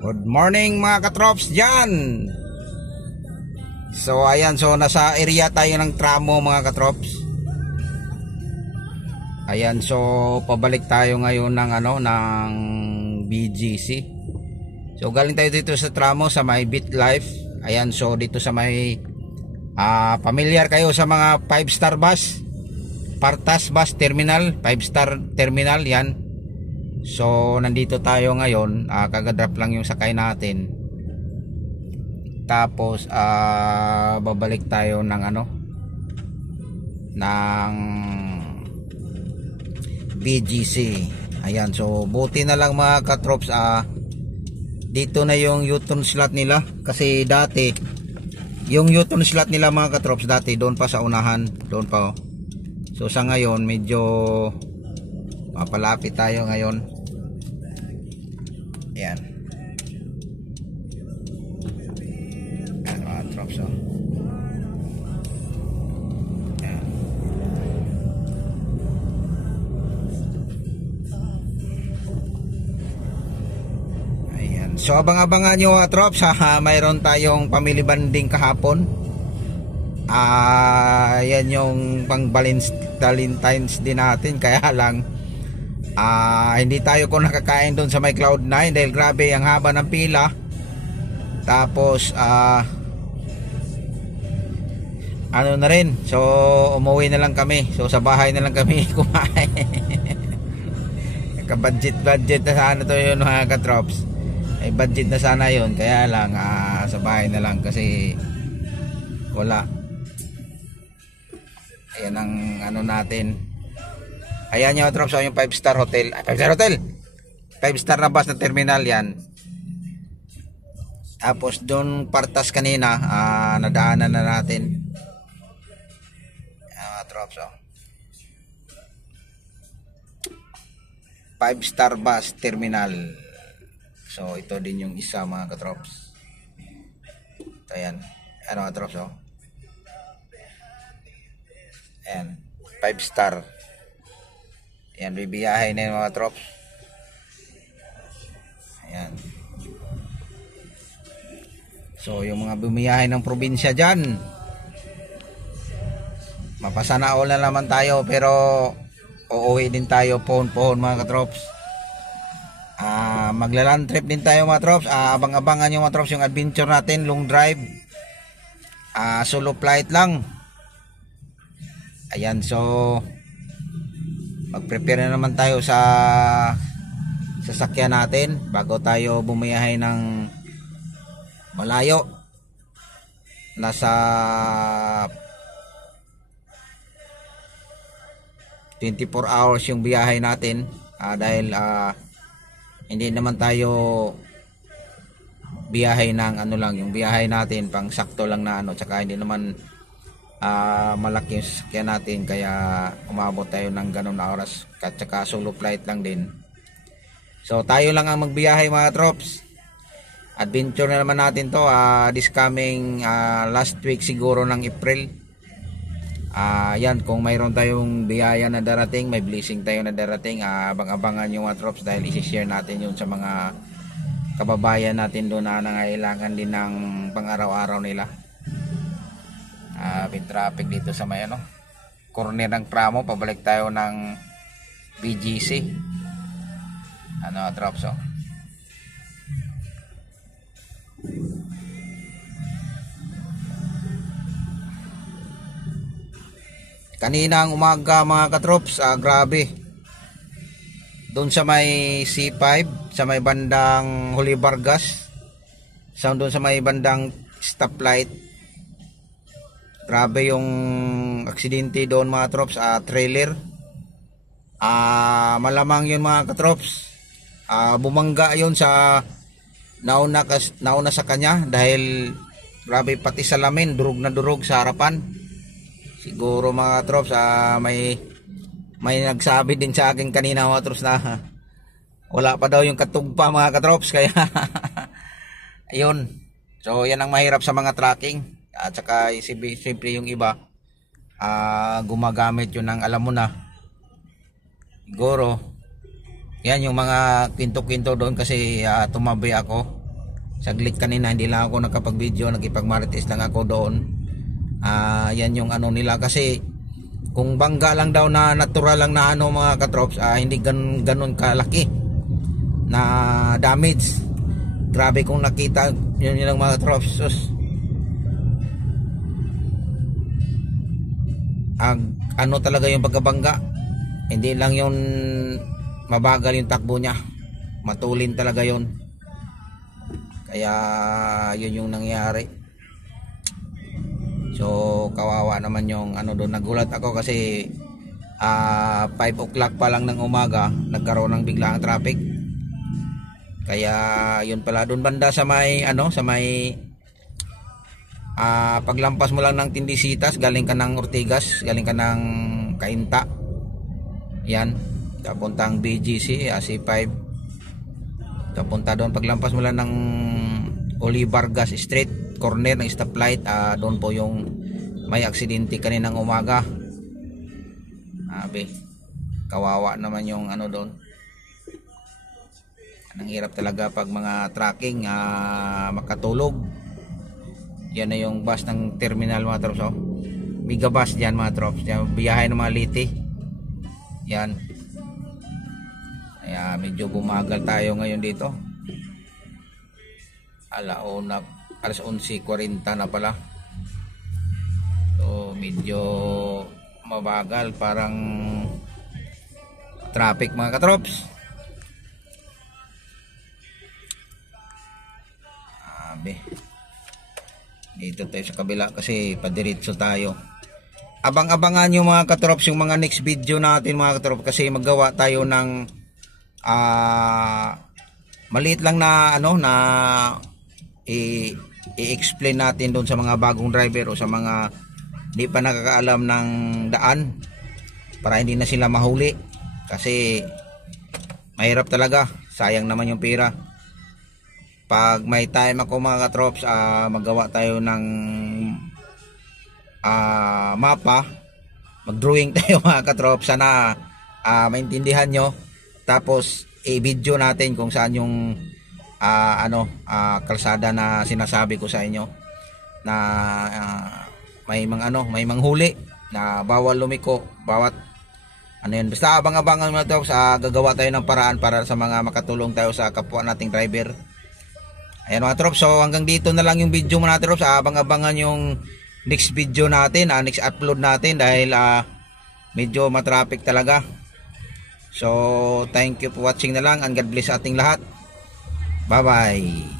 Good morning mga katrops dyan. So ayan, so nasa area tayo ng tramo mga katrops. Ayan, so pabalik tayo ngayon ng ng BGC. So galing tayo dito sa tramo sa may BitLife. Ayan, so dito sa may familiar kayo sa mga 5-star bus, Partas Bus Terminal, 5-star terminal yan. So nandito tayo ngayon, kagadrop lang yung sakay natin. Tapos babalik tayo ng ng BGC. Ayan, so buti na lang mga katrops, dito na yung U-turn slot nila. Kasi dati yung U-turn slot nila mga katrops, dati doon pa sa unahan, doon pa. So sa ngayon medyo mapalapit tayo ngayon. Ayan. Ayan mga katrops, Ayan. Ayan. So abang-abangan nyo mga katrops, mayroon tayong family banding kahapon. Yan yung pang Valentine's din natin, kaya lang hindi tayo ko nakakain doon sa may Cloud9 dahil grabe ang haba ng pila. Tapos na rin, so umuwi na lang kami. So sa bahay na lang kami kumain. Budget na sana to yun mga katrops. Ay budget na sana yun, kaya lang sa bahay na lang kasi wala. Ayan ang natin. Ayan yung katrops, yung 5-star hotel. 5-star hotel, 5-star na bus na terminal yan. Tapos doon Partas kanina, nadaanan na natin. Ayan katrops, 5-star bus terminal. So ito din yung isa mga katrops. Ito yan. Ano katrops, ayan, 5-star. Ayan, bibiyahe na yung mga trops. Ayan. So yung mga bumiyahe ng probinsya dyan, mapasana all na naman tayo, pero uuwi din tayo pohon-pohon mga katrops. Maglaland trip din tayo mga trops. Abang-abangan yung mga trops yung adventure natin, long drive. Solo flight lang. Ayan, so mag-prepare na naman tayo sa sasakyan natin bago tayo bumiyahe ng malayo. Nasa 24 hours yung biyahe natin, dahil hindi naman tayo biyahe ng lang, yung biyahe natin pang sakto lang na tsaka hindi naman malaki yung sasakyan natin, kaya umabot tayo ng ganun na oras, at saka solo flight lang din. So tayo lang ang magbiyahe mga trops. Adventure na naman natin to, this coming last week siguro ng April. Yan, kung mayroon tayong biyaya na darating, may blessing tayo na darating, abang-abangan yung mga trops, dahil isi-share natin yun sa mga kababayan natin doon na nangailangan din ng pang-araw-araw nila. Bin traffic dito sa may corner ng tramo, pabalik tayo ng BGC. Drops kaninang umaga mga katrops, grabe doon sa may C5, sa may bandang Huli Vargas, doon sa may bandang stoplight. Grabe yung aksidente doon mga trops, trailer. Malamang yun mga katrops, bumangga yun sa nauna sa kanya, dahil grabe pati salamin durog na durog sa harapan. Siguro mga trops, may nagsabi din sa akin kanina mga trops na wala pa daw yung katugpa mga katrops, kaya ayun. So yan ang mahirap sa mga tracking. At saka siyempre yung iba gumagamit yun ng alam mo na, siguro Yan yung mga kwento-kwento doon kasi tumabi ako. saglit kanina, hindi lang ako nakapag-video, nakipag-marites lang ako doon. Yan yung ano nila, kasi kung bangga lang daw na natural lang na ano mga katrops, hindi ganun kalaki na damage. Grabe kung nakita yun lang mga katrops. Ano talaga yung pagkabangga, hindi lang yun mabagal yung takbo niya, matulin talaga yun. Kaya yun yung nangyari. So kawawa naman yung ano doon. Nagulat ako kasi 5 o'clock pa lang ng umaga nagkaroon ng biglaang traffic. Kaya yun pala doon banda sa may ano, sa may paglampas mo lang ng Tindisitas, galing ka ng Ortigas, galing ka ng Cainta, yan, papuntang BGC, C5, papunta doon. Paglampas mo lang ng Olivargas Street, corner ng stoplight, doon po yung may aksidente kaninang umaga. Kawawa naman yung ano doon. Ang hirap talaga pag mga tracking makatulog. Yan na yung bus ng terminal mga trops, mega bus dyan mga trops, yan, biyahe ng mga Liti yan. Kaya medyo bumagal tayo ngayon dito. Alas 11:40 na pala. So medyo mabagal, parang traffic mga katrops. Dito tayo sa kabila kasi padiretso tayo. Abang-abangan nyo mga katrops yung mga next video natin mga katrops, kasi maggawa tayo ng maliit lang na ano na i-explain natin doon sa mga bagong driver o sa mga hindi pa nakakaalam ng daan, para hindi na sila mahuli, kasi mahirap talaga, sayang naman yung pera. Pag may time ako mga katrops, maggawa tayo ng mapa, mag-drawing tayo mga katrops, sana maintindihan nyo. Tapos i-video natin kung saan yung kalsada na sinasabi ko sa inyo, na may may manghuli na bawal lumiko, bawat ano yun. Basta abang-abangan mga katrops, gagawa tayo ng paraan para sa mga makatulong tayo sa kapwa nating driver. Ayan mga trops, so hanggang dito na lang yung video mo natin trops. Abang-abangan yung next video natin, next upload natin, dahil medyo matraffic talaga. So thank you for watching na lang, and God bless ating lahat. Bye bye.